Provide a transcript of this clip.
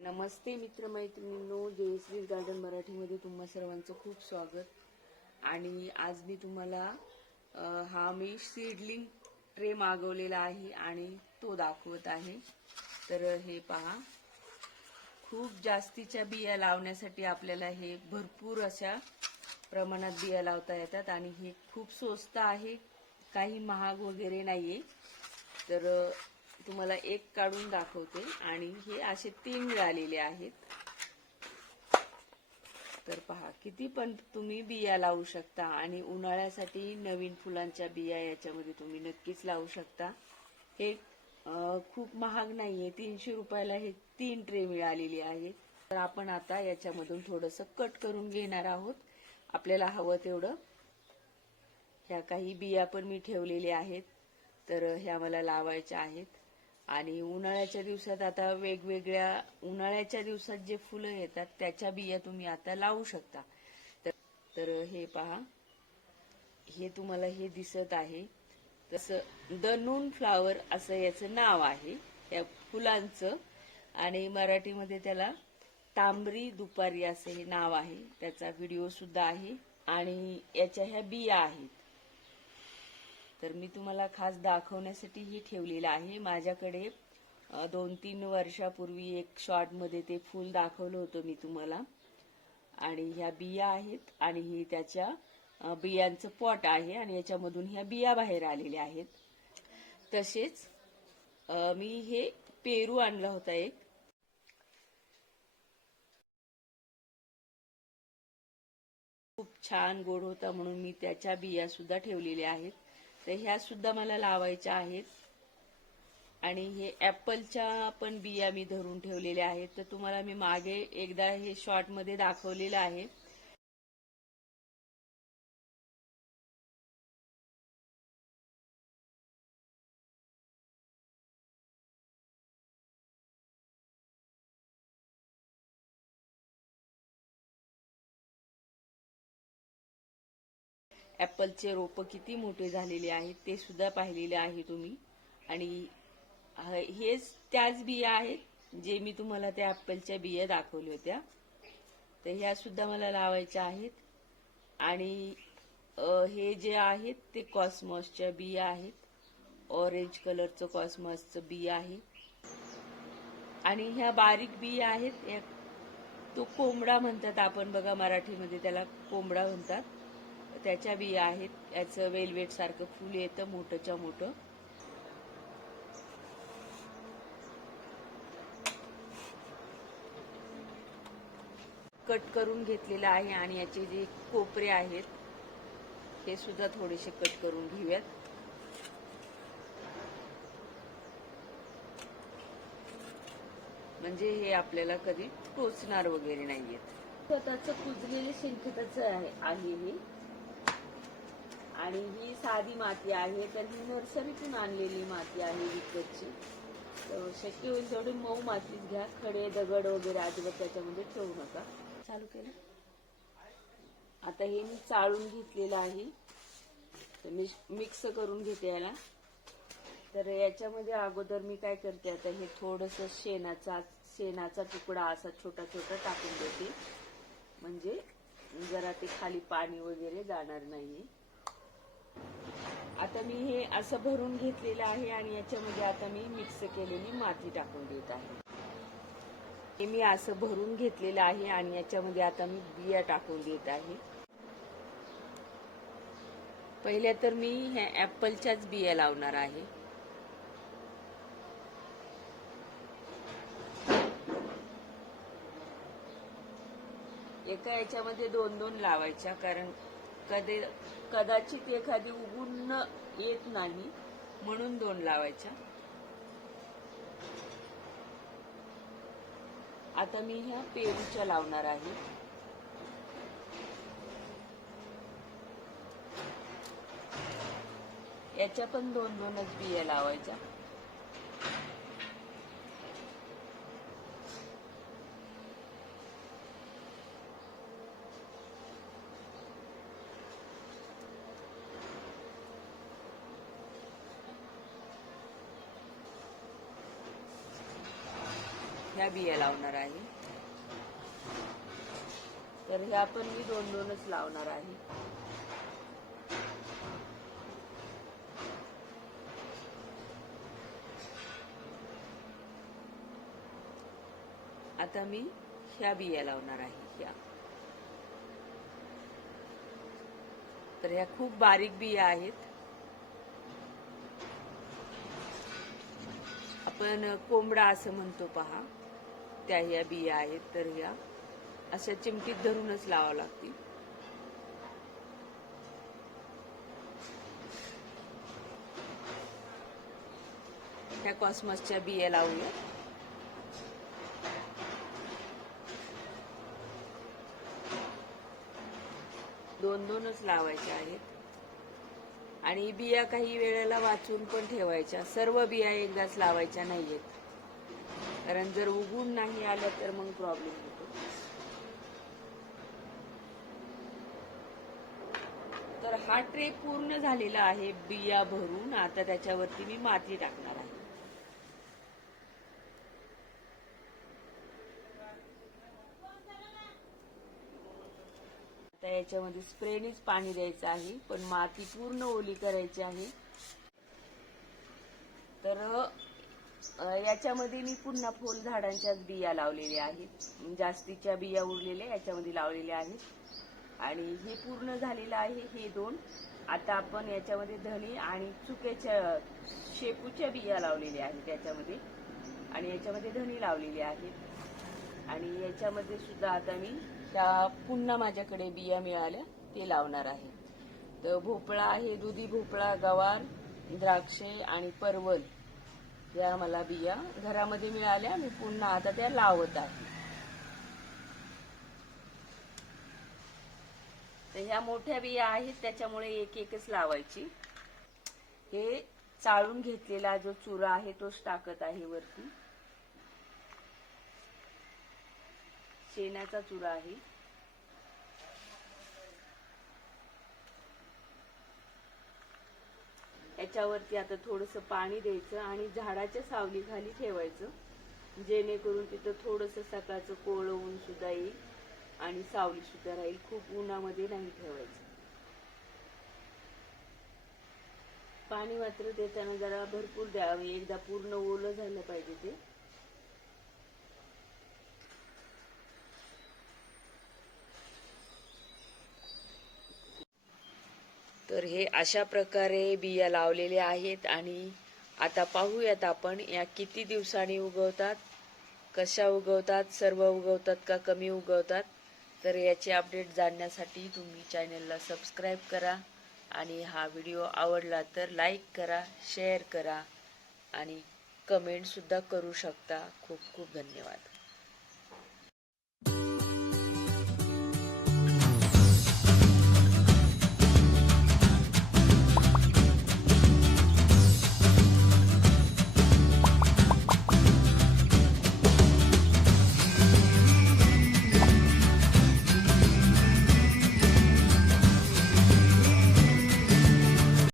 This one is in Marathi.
नमस्ते मित्रमैत्रिणींनो, जयश्री गार्डन मराठीमध्ये तुम्हा सर्वांचं खूप स्वागत। आणि आज मी तुम्हाला हा मी सीडलिंग ट्रे मागवलेला आहे आणि तो दाखवत आहे। तर हे पहा, खूप जास्तीच्या बिया लावण्यासाठी आपल्याला हे भरपूर अशा प्रमाणात बिया लावता येतात आणि हे खूप स्वस्त आहे, काही महाग वगैरे नाहीये। तर तुम्हाला एक काढून दाखवते आणि हे असे 3 मिळालेले आहेत। तर पहा, किती पण तुम्ही बिया लावू शकता आणि उन्हाळ्यासाठी नवीन फुलांच्या बिया याच्यामध्ये तुम्ही नक्कीच लावू शकता। हे खूप महाग नाहीये, 300 रुपयाला हे 3 ट्रे मिळालेले आहेत। तर आपण आता याच्यामधून थोडंसं कट करून घेणार आहोत, आपल्याला हवं तेवढं। ह्या काही बिया पण मी ठेवलेल्या आहेत, तर ह्या मला लावायच्या आहेत। आणि उन्हाळ्याच्या दिवसात आता वेगवेगळ्या उन्हाळ्याच्या दिवसात जे फुलं येतात त्याच्या बिया तुम्ही आता लावू शकता। तर हे पहा, हे तुम्हाला हे दिसत आहे तसं द नून फ्लावर असं याचं नाव आहे या फुलांचं, आणि मराठीमध्ये त्याला तांबरी दुपारी असं हे नाव आहे। त्याचा व्हिडिओ सुद्धा आहे आणि याच्या ह्या बिया आहेत। तर मी तुम्हाला खास दाखवण्यासाठी ही ठेवलेलं आहे। माझ्याकडे 2-3 वर्षापूर्वी एक शॉर्ट मध्ये ते फूल दाखवलं होतं मी तुम्हाला, आणि ह्या बिया आहेत आणि ही त्याच्या बियांचं पॉट आहे आणि याच्यामधून ह्या बिया बाहेर आलेल्या आहेत। तसेच मी हे पेरू आणला होता एक, खूप छान गोड होता म्हणून मी त्याच्या बिया सुद्धा ठेवलेल्या आहेत। तर ह्या सुद्धा मला लावायच्या आहेत। आणि हे ऍपलच्या पण बिया मी धरून ठेवलेल्या आहेत। तर तुम्हाला मी मागे एकदा हे शॉर्ट मध्ये दाखवलेलं आहे। ऍपलचे रोप किती मोठे झालेले आहेत ते सुद्धा पाहिलेले आहे तुम्ही। आणि हेच त्याच बिया आहेत जे मी तुम्हाला त्या ऍपलच्या बिया दाखवल्या होत्या। तर ह्या सुद्धा मला लावायच्या आहेत। आणि हे जे आहेत ते कॉस्मॉसच्या बिया आहेत, ऑरेंज कलरचं कॉस्मॉसचं बिया आहे। आणि ह्या बारीक बिया आहेत, तो कोंबडा म्हणतात आपण बघा, मराठीमध्ये त्याला कोंबडा म्हणतात, त्याच्या बिया आहेत। याचं वेलवेट सारखं फुल येतं मोठंच्या मोठं। कट करून घेतलेलं आहे आणि याचे जे कोपरे आहेत हे सुद्धा थोडेसे कट करून घेऊयात। म्हणजे हे आपल्याला कधी टोचणार वगैरे नाहीयेत। स्वतःच कुजलेले शेणखताचं आहे हे, आणि ही साधी माती आहे। तर ही नर्सरीतून आणलेली माती आहे विकतची। तर शक्य होईल तेवढी मऊ मातीच घ्या, खडे दगड वगैरे अजिबात त्याच्यामध्ये ठेवू नका। चालू केलं। आता हे मी चाळून घेतलेलं आहे, तर मी मिक्स करून घेते याला। तर याच्यामध्ये अगोदर मी काय करते, आता हे थोडंसं शेणाचा तुकडा असा छोटा छोटा टाकून देते, म्हणजे जरा ते खाली पाणी वगैरे जाणार नाही। आता मी हे असं भरून घेतलेलं आहे आणि याच्यामध्ये आता मी मिक्स केलेली माती टाकून देत आहे। हे मी असं भरून घेतलेलं आहे आणि याच्यामध्ये आता मी बिया टाकून देत आहे। पहिल्या तर मी ह्या ऍपलच्याच बिया लावणार आहे। एका याच्यामध्ये 2-2 लावायच्या, कारण कदाचित एखादी उगवून येत नाही म्हणून 2 लावायच्या। आता मी ह्या पेरूच्या लावणार आहे। याच्या पण 2-2च बिया लावायच्या। ह्या बिया लावणार आहे. तर ह्या पण मी 2-2च लावणार आहे. आता मी ह्या बिया लावणार आहे. ह्या तर ह्या खूप बारीक बिया आहेत. आपण कोंबडा असं म्हणतो पहा, त्या ह्या बिया आहेत. तर ह्या अशा चिमटीत धरूनच लावावं लागतील. ह्या कॉस्मसच्या बिया लावूया. दोनच लावायच्या आहेत. आणि बिया काही वेळेला वाचून पण ठेवायच्या. सर्व बिया एकदाच लावायच्या नाहीयेत, कारण जर उगून नाही आल्या तर मग प्रॉब्लेम होतो. तर हा ट्रे पूर्ण झालेला आहे बिया भरून. आता त्याच्यावरती मी माती टाकणार आहे. आता याच्यामध्ये स्प्रेनीच पाणी द्यायचं आहे, पण माती पूर्ण ओली करायची आहे. तर याच्यामध्ये मी पुन्हा फुल झाडांच्याच बिया लावलेल्या आहेत. जास्तीच्या बिया उरलेल्या याच्यामध्ये लावलेल्या आहेत. आणि हे पूर्ण झालेलं आहे हे 2. आता आपण याच्यामध्ये धणे आणि चुक्याच्या शेपूच्या बिया लावलेल्या आहेत याच्यामध्ये. आणि याच्यामध्ये धणे लावलेले आहेत. आणि याच्यामध्ये सुद्धा आता मी त्या पुन्हा माझ्याकडे बिया मिळाल्या ते लावणार आहे. तर भोपळा आहे, दुधी भोपळा, गवार, द्राक्षे आणि परवल या मला बिया घरामध्ये मिळाल्या. मी पुन्हा आता त्या लावत आहे. तर ह्या मोठ्या बिया आहेत त्याच्यामुळे एकच लावायची. हे चाळून घेतलेला जो चुरा आहे तोच टाकत आहे वरती. शेणाचा चुरा आहे. याच्यावरती आता थोडस पाणी द्यायचं आणि झाडाच्या सावलीखाली ठेवायचं, जेणेकरून तिथं थोडस सकाळचं कोवळं ऊन सुद्धा येईल आणि सावली सुद्धा राहील. खूप उन्हामध्ये नाही ठेवायचं. पाणी मात्र देताना जरा भरपूर द्यावे. एकदा पूर्ण ओलं झालं पाहिजे ते. तर हे अशा प्रकारे बिया लावलेल्या आहेत. आणि आता पाहूयात आपण या किती दिवसांनी उगवतात, कशा उगवतात, सर्व उगवतात का कमी उगवतात. तर याचे अपडेट जाणण्यासाठी तुम्ही चॅनलला सबस्क्राईब करा. आणि हा व्हिडिओ आवडला तर लाईक करा, शेअर करा आणि कमेंट सुद्धा करू शकता. खूप खूप धन्यवाद.